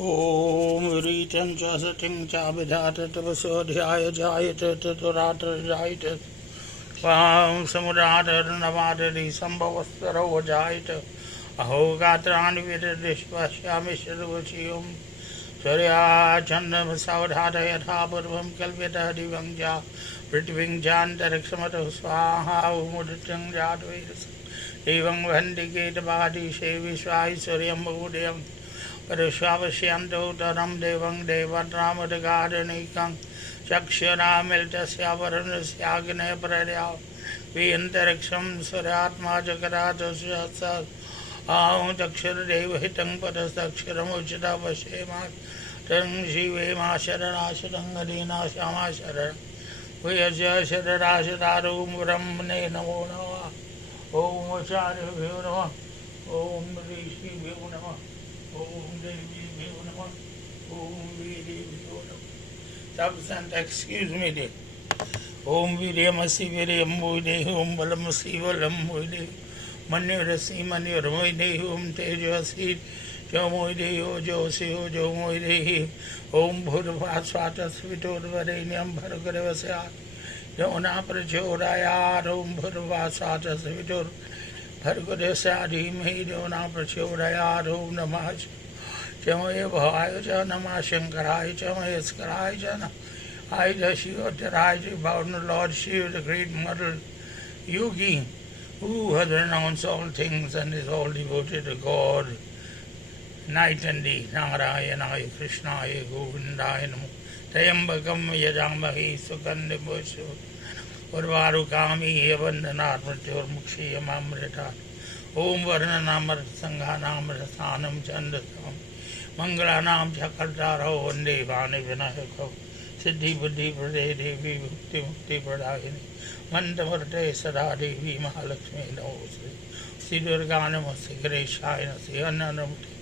Om Vritam cha satim cha vidhata tapasya dhyaya jayata taturata jayata Vam samudata navadari sambhavastara vajayata Aho gatrani vidadishvashyami shirvachiyam Surya chandam savadhata yatha purvam kalvyata divangja Prithving jantaraksamata swaha umuditam jatvedas Devang vandiketa bhati sevishvai suryam bhudayam Parashvasyanto taram devang devatramadagadhanikam Chakshuramiltasya varanasya agne pradya Viyantaraksham suryatma jagaratasya Ahum chakshura hitam padastaksharam uchita vashemat Tang shivema sharanasharam adina shama sharan Vayasya shararashadarum brahmane namo nama Om acharya bhyo nama Om rishi bhyo nama Om Devi Bhyo Namah, Om Viri Bhyo Namah. Substance, excuse me, dear. Om Viryamasi Viryam Moide, Om Balamasi Valam Moide, Manurasi Manur Moide, Om Tejasi, Jomoide, Ojosi, Ojo Moide, Om Bhurvasvata Svitur Varenyam Bhargaravasya, Yona Prachodaya, Om Bhurvasvata Svitur Bhargadesya Dhimhi Yona Prachodaya, Om Namah Chamaya Bhavaya Cha Namah Shankaraya Chamaya Skaraya Cha Aija Shiva Taraja, bound the Lord Shiva, the great model yogi, who has renounced all things and is all devoted to God, night and day. Narayanaya Krishnaya Govindaya Namo Tayambakam Yajambahi Sukandiboshu Urvarukami Yavandanat Mrityur Mukshiyam Amritat Om Varnanamar Sanghanam Rasanam Chandasam Mangalanam Chakartaro Vande Vani Vinayako Siddhi Buddhi Prade Devi Bhukti Mukti Pradayini Mandamurte Sada Devi Mahalakshmi Navosri Sri Durganamasi Greshayana Sri Annanamati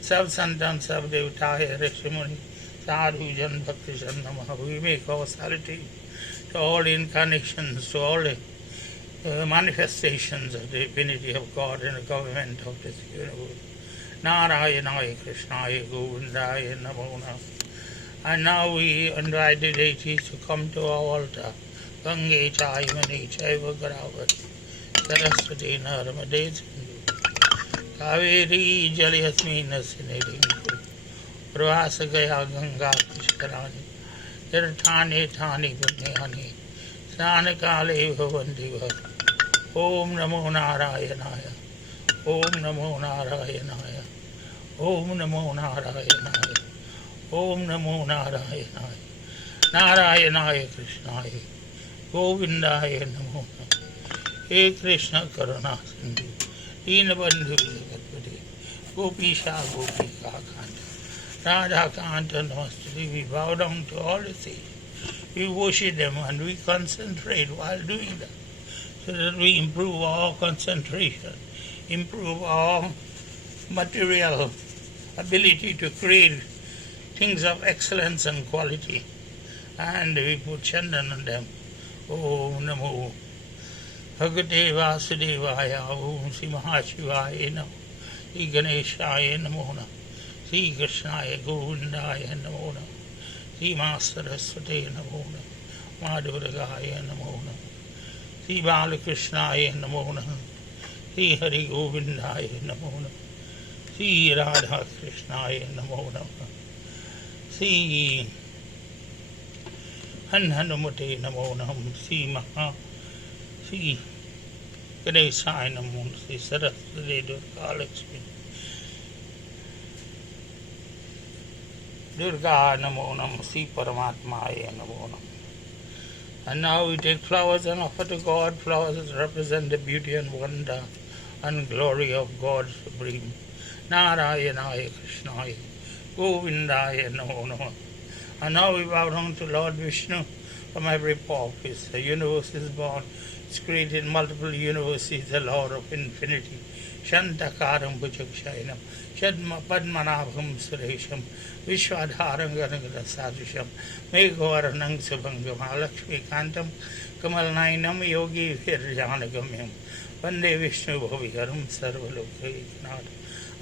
Sab Santan Sab Devtaya Rishimuni Sadhu Jan Bhakti Jan Namaha. We make causality to all incarnations, to all manifestations of the divinity of God in the government of this universe. Narayanaya Krishnaya Govindaya Namo Namaha. And now we invite the deities to come to our altar. Gange Chaimani Chaiva Garavati Saraswati Narmade Sindhu Kaveri Jalyasmina Sinedingu Pravasagaya Ganga Pushkarani Tirthane Thani Punyani Sanakale Bhavandiva Om Namo Narayanaya Om Namo Narayanaya Om Namo Narayanaya Om Namo Narayanaya Narayanaya Krishnaya Govindaya Namo Namaha. He Krishna Karuna Sindhu Deenabandhu Jagatpati Gopisha Gopika Kanta Radha Kanta Namastri. We bow down to all the things. We worship them and we concentrate while doing that, so that we improve our concentration, improve our material ability to create things of excellence and quality. And we put chandan on them. Om Namo Bhagavate Vasudevaya. Om Sri Mahashivaya Namo Sri Ganeshaya Namo Namaha Sri Krishnaya Govindaya Namo Namaha Sri Saraswati Namo Namaha Madhuragaya Namo Namaha Sri Balakrishnaya Namo Namaha Sri Hari Govindaya Namo Namaha Sri Radha Krishnaya Namo Namaha Sri Hanhanumate Namo Namaha Sri Maha Sri Ganeshaya Namo Namaha Sri Saraswati Durga Lakshmi Durga Namo Namaha Sri Paramatmaya Namo Namaha. And now we take flowers and offer to God. Flowers that represent the beauty and wonder and glory of God Supreme. Narayanaya Krishnaya Govindaya Namo Namaha. And now we bow down to Lord Vishnu. From every paw of his, the universe is born. It's created multiple universes, the Lord of infinity. Shantakaram Bhujakshainam Shadma Padmanabham Suresham Vishwadharam Ganagada Sadhusham Megavaranang Subhangam Alakshmi Kantam Kamalnainam Yogi Virjanagamyam Vande Vishnu Bhaviharam Sarvalokai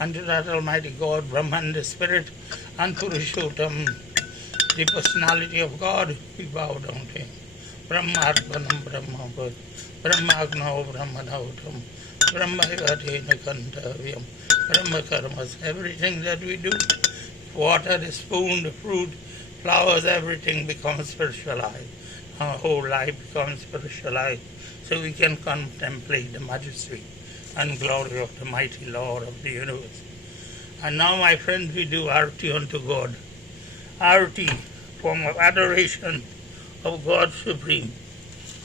Unto that Almighty God, Brahman the Spirit, and Purushottam, the personality of God, we bow down to him. Brahmarpanam Brahma Brahmagno Brahmanautam Brahmavatena Kantavyam Brahma Karmas, everything that we do, water, the spoon, the fruit, flowers, everything becomes spiritualized. Our whole life becomes spiritualized, so we can contemplate the majesty and glory of the mighty Lord of the universe. And now, my friends, we do arati unto God. Arati, form of adoration of God Supreme,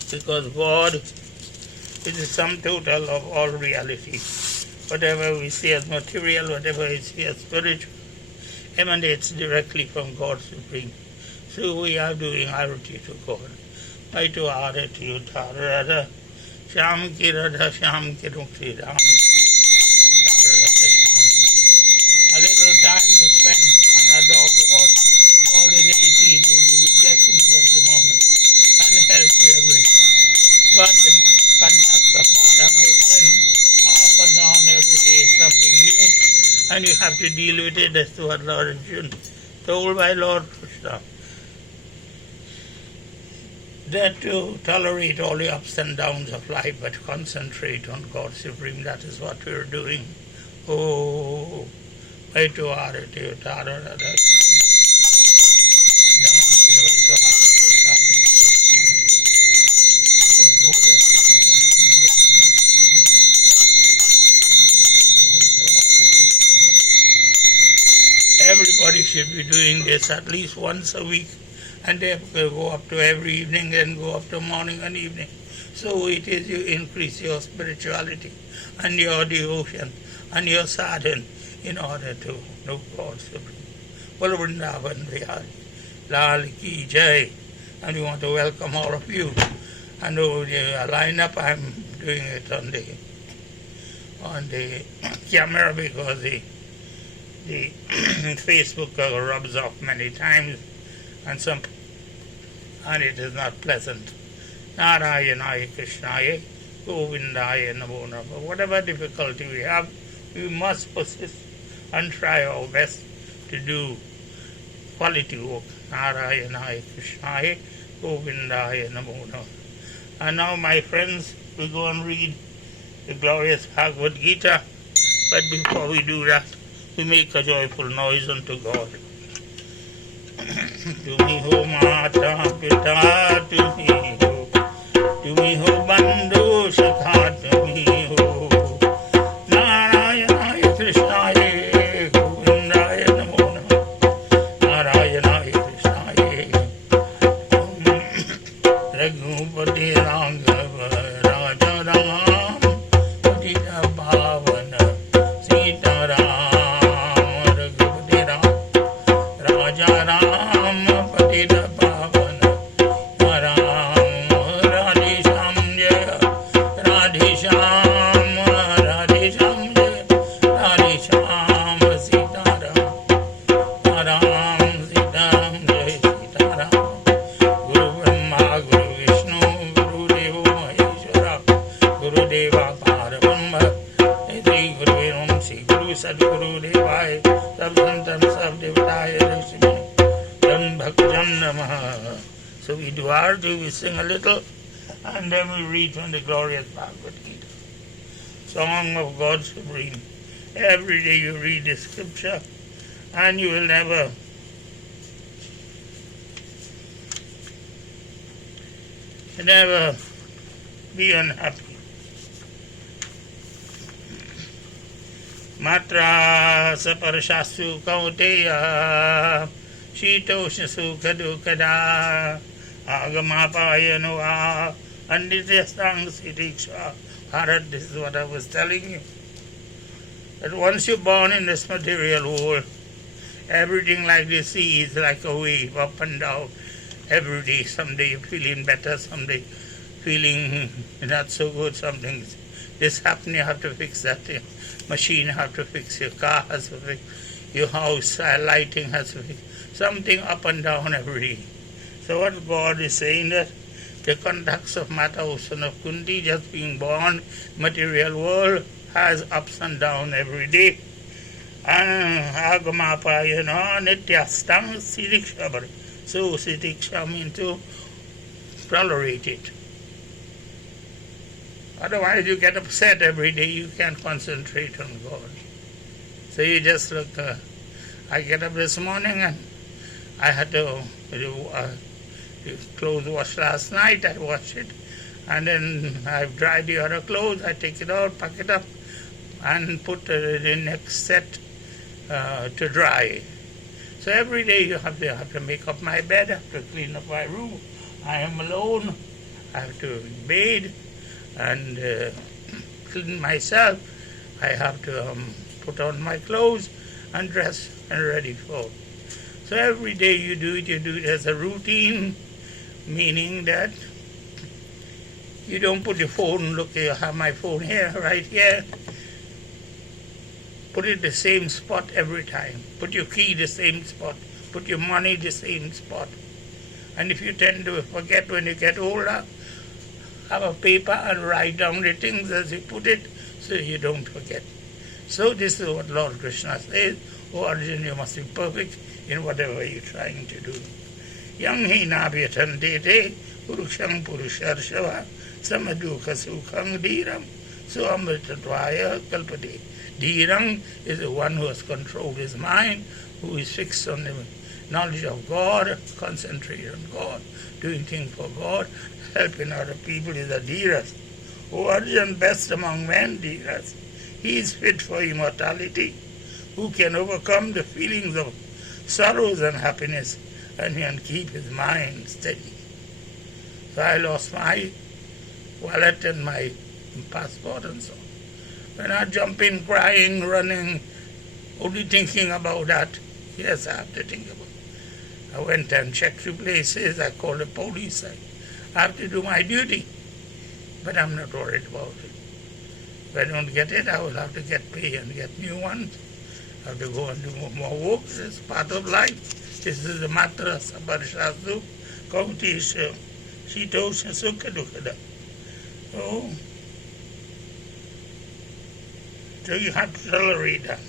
because God is the sum total of all reality. Whatever we see as material, whatever we see as spiritual, emanates directly from God Supreme. So we are doing arati to God. I to arati utarada, Sham ki radha, Sham ki mukti ram. A little time to spend and adore God. All the deities will give you blessings of the morning and help you every day. But the contacts of matter, my friend, are up and down every day, something new, and you have to deal with it. That's what Lord Arjuna told by Lord Krishna. That to tolerate all the ups and downs of life, but concentrate on God Supreme. That is what we are doing. Oh, way to arati utarada. Everybody should be doing this at least once a week, and they will go up to every evening and go up to morning and evening. So it is you increase your spirituality and your devotion and your sadhana in order to know God Supreme. Well, Vrindavan Vihari, Lal Ki Jai, and we want to welcome all of you. And over the lineup, I'm doing it on the camera because the Facebook rubs off many times, and it is not pleasant. Narayanaya Krishnaya Govindaya Namo Namo. Whatever difficulty we have, we must persist and try our best to do quality work. Narayanaya Krishnaya Govindaya Namo Namo. And now, my friends, we go and read the glorious Bhagavad Gita. But before we do that, we make a joyful noise unto God. Tumi ho mata pita, tumi ho bandhu sakha, tumi ho Narayanaya Krishnaya Govindaya Namo Namo. Narayanaya Krishnaya Raghupati Raghava Raja Ram Patita Bhavana Sita Ram Raghupati Raja Ram Patita Bhavana Ram Radhe Shyam Jaya Radhe Shyam Radhe Shyam Jaya Radhe Shyam Sita Ram Ram Sita Ram Jaya Sita Ram. Guru Brahma Guru Vishnu Guru Deva Maheshwara Guru Deva Parabrahma Nitri Guru Om Sri Guru Sadguru Devaya Sab Santam Sab Devtaya Rishimani Jan Bhakjan Namaha. So we do arati, we sing a little, and then we read from the glorious Bhagavad Gita, Song of God Supreme. Every day you read the scripture, and you will never be unhappy. Matra saparashasu kauteya shitosha sukha dukada agamapayano anditya sitiksha. Bharat, this is what I was telling you. That once you're born in this material world, everything like the sea is like a wave up and down every day. Someday you're feeling better, someday feeling not so good, something this happened, you have to fix that thing. Machine have to fix, your car has to fix, your house lighting has to fix. Something up and down every day. So what God is saying that the conducts of matter, O son of Kunti, just being born, material world has ups and downs every day. Agamapa, Nityastang Sidiksha. So Sidiksha means to tolerate it. Otherwise, you get upset every day, you can't concentrate on God. So you just look, I get up this morning and I had to clothes washed last night, I wash it, and then I've dried the other clothes, I take it out, pack it up, and put the next set to dry. So every day you have to make up my bed, I have to clean up my room. I am alone, I have to bathe and clean myself. I have to put on my clothes and dress and ready for. So every day you do it as a routine, meaning that you don't put your phone, look, I have my phone here, right here. Put it the same spot every time. Put your key the same spot. Put your money the same spot. And if you tend to forget when you get older, have a paper and write down the things as you put it so you don't forget. So this is what Lord Krishna says, "O Arjuna, you must be perfect in whatever you're trying to do." Yang hi nabhyatante purusham purusharshava samadukha sukham dhiram so amritatvaya kalpate. Dhirang is the one who has controlled his mind, who is fixed on the knowledge of God, concentrated on God, doing things for God, helping other people is a Dhiras. O Arjun, best among men, Dhiras. He is fit for immortality, who can overcome the feelings of sorrows and happiness, and can keep his mind steady. So I lost my wallet and my passport and so on. When I jump in crying, running, only thinking about that, yes, I have to think about it. I went and checked 2 places, I called the police, I have to do my duty, but I'm not worried about it. If I don't get it, I will have to get paid and get new ones. I have to go and do more work. It's part of life. This is the matra sabarshasu kautisha shitosha sukha dukkada. So you have to tolerate that.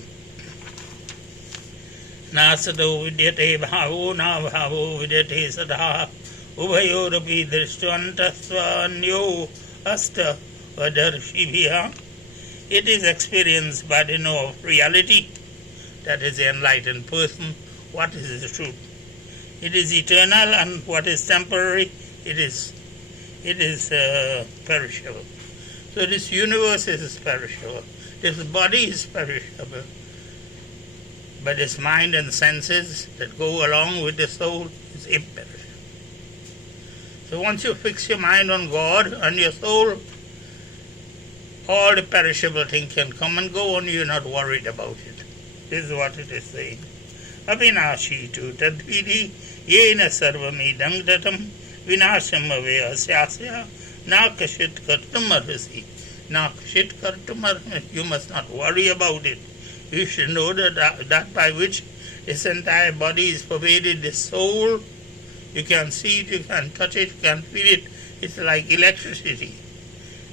Nasado vidyate bhavo na bhavo vidyate sadha ubhayorapi drishtvantasvanyo asta vadarshibhya. It is experienced by the know of reality, that is the enlightened person, what is the truth. It is eternal, and what is temporary, it is perishable. So this universe is perishable. This body is perishable. But this mind and senses that go along with the soul is imperishable. So once you fix your mind on God and your soul, all the perishable things can come and go, and you're not worried about it. This is what it is saying. Avinashi tu tadvidi yena sarvamidam datam vinasham avyasyasya nakashit kartum arhasi. Nakashit kartum arhasi. You must not worry about it. You should know that by which this entire body is pervaded, the soul, you can see it, you can touch it, you can feel it. It's like electricity.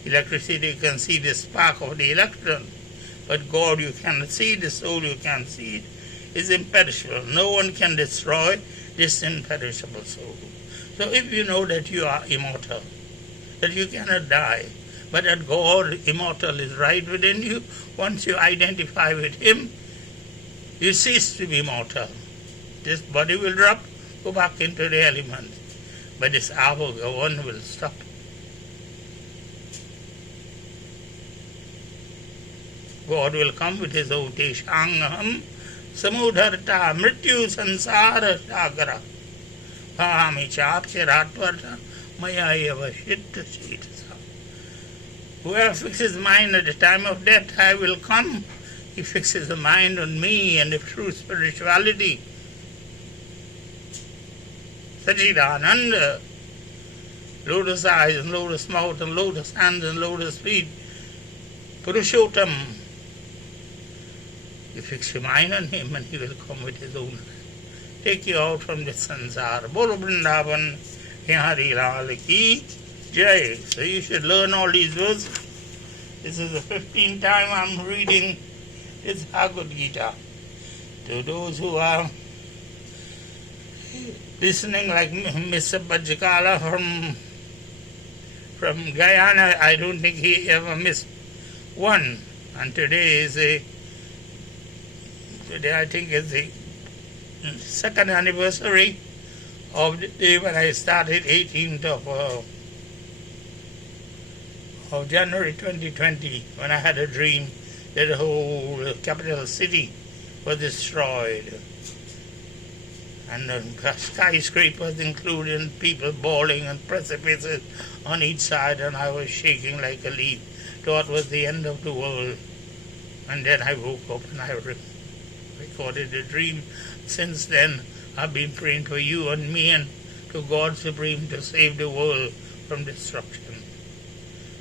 Electricity, you can see the spark of the electron. But God, you cannot see, the soul, you can't see it. It's imperishable. No one can destroy this imperishable soul. So if you know that you are immortal, that you cannot die, but that God, immortal, is right within you, once you identify with Him, you cease to be mortal. This body will drop, go back into the elements. But this avogavan will stop. God will come with His Oteshangam Samudharta Mrityu Sansara Sagara Bhami Chapchiratvarta Mayayava Shitta Chitasa. Whoever fixes mind at the time of death, I will come. He fixes the mind on me and the true spirituality. Sachidananda, lotus eyes and lotus mouth and lotus hands and lotus feet. Purushottam. You fix your mind on Him and He will come with His own. Take you out from this sansara. Bolo Vrindavan, Hari Lal Ki Jai. So you should learn all these verses. This is the 15th time I'm reading this Bhagavad Gita. to those who are listening, like Mr. Bajikala from Guyana, I don't think he ever missed one. And today I think is the second anniversary of the day when I started, 18th of January 2020, when I had a dream that the whole capital city was destroyed. And the skyscrapers including people bawling and precipices on each side, and I was shaking like a leaf. Thought it was the end of the world. And then I woke up and I recorded the dream. Since then, I've been praying for you and me and to God Supreme to save the world from destruction.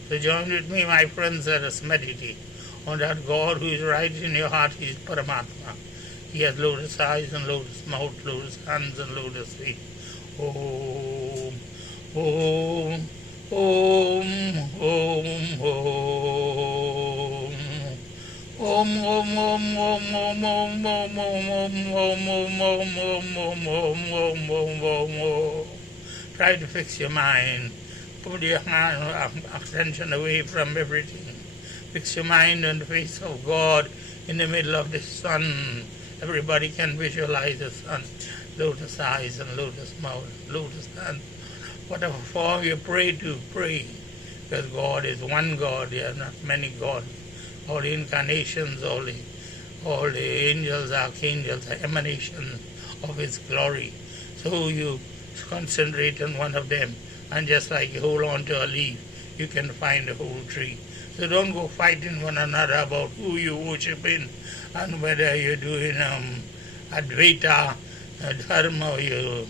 So join with me, my friends, let us meditate on that God who is right in your heart. He is Paramatma. He has lotus eyes and lotus mouth, lotus hands and lotus feet. Om, Om, Om, Om, Om. Om, Om, Om, Om, Om, Om, Om, Om, Om, Om, Om, Om, Om, Om, Om, Om, Om. Try to fix your mind. Put your hand, attention away from everything. Fix your mind on the face of God in the middle of the sun. Everybody can visualize the sun. Lotus eyes and lotus mouth, lotus hands. Whatever form you pray to, pray. Because God is one God. There are not many gods. All the incarnations, all the angels, archangels are emanations of His glory. So you concentrate on one of them, and just like you hold on to a leaf, you can find the whole tree. So don't go fighting one another about who you worship in and whether you're doing Advaita, Dharma, or you're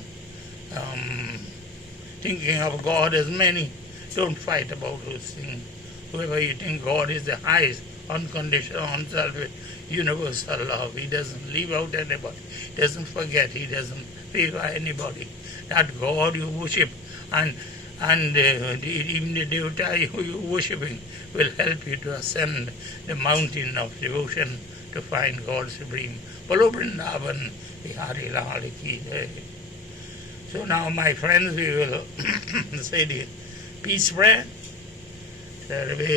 thinking of God as many. Don't fight about those things. Whoever you think God is the highest, unconditional, unselfish, universal love. He doesn't leave out anybody. He doesn't forget. He doesn't favor anybody. That God you worship and even the devotee who you're worshipping will help you to ascend the mountain of devotion to find God Supreme. Bolo Vrindavan Bihari Lal Ki Jai. So now, my friends, we will say the peace prayer. Sarve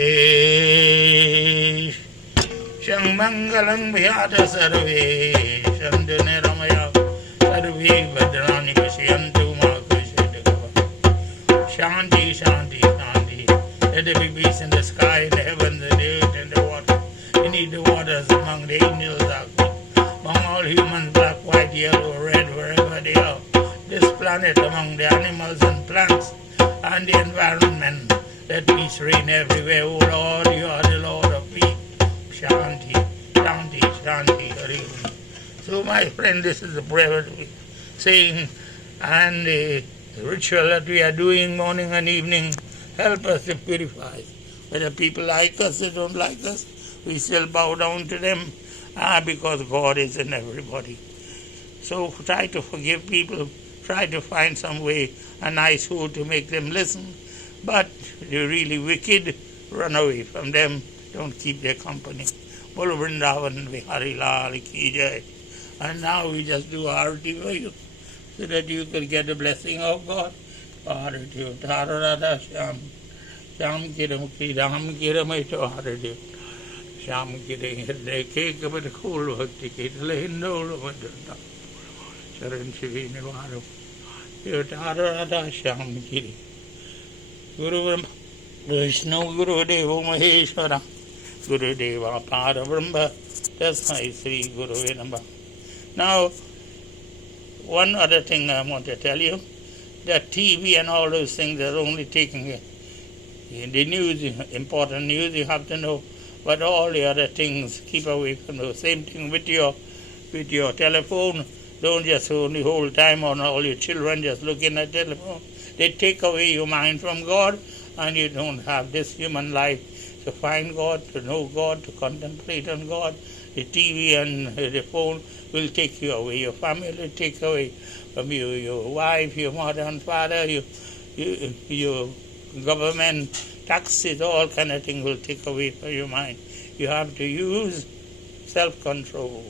Shang Mangalang Bhyata Sarve Shantu Niramaya Sarve Bhadrani Pasyantu Ma Kushitagava. Shanti, Shanti, Shanti. Let there be peace in the sky, in the heavens, in the earth, and the water. Beneath the waters, among the angels, among all humans, black, white, yellow, red, wherever they are. This planet, among the animals and plants, and the environment. Let peace reign everywhere. O Lord, you are the Lord of peace. Shanti, Shanti, Shanti, Hari. So, my friend, this is the prayer that we're saying, and the ritual that we are doing morning and evening. Help us to purify. Whether people like us or don't like us, we still bow down to them because God is in everybody. So try to forgive people. Try to find some way, a nice way to make them listen. But if they're really wicked, run away from them. Don't keep their company. Bolo Vrindavan Bihari Lal Ki Jai. And now we just do arati for you, so that you can get the blessing of God. Arati Tararada Sham. Sham Kiramukhi Ram Kiramaito Arati. Sham Kiring Herde Cake of the cool Bhakti Kitale Hindo Vadana. Sharan Shivi Nivaru. Tararada Sham Kiri. Guru Vishnu Guru Deva Maheshwara Guru Deva Parabrahma Tasmai Sri Guru Vinamba. Now, one other thing I want to tell you, that TV and all those things are only taking the news, important news you have to know, but all the other things keep away from those. Same thing with your telephone. Don't just only hold time on all your children just looking at telephone. They take away your mind from God, and you don't have this human life to find God, to know God, to contemplate on God. The TV and the phone will take you away. Your family will take away from you. Your wife, your mother and father, your government, taxes, all kind of things will take away from your mind. You have to use self-control.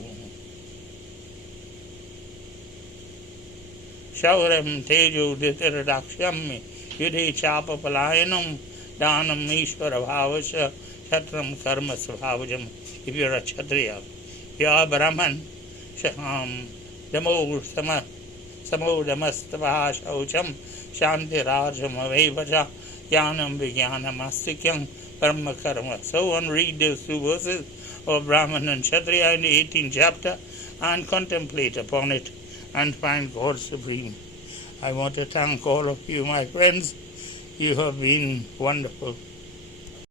Shaurem Tejo Dhitirakshyam Yudhe Chapa Palayanam Danam Ishvara Bhavasya Shatram Karma Svabhajam. If you're a Kshatriya, you are Brahman, Damo Samodamastavaha Shaucham Shanti Rajam Avevaja Yanam Vijnanam Astikyam Karma Karma. So on, read those two verses of Brahman and Kshatriya in the 18th chapter and contemplate upon it and find God supreme. I want to thank all of you, my friends. You have been wonderful.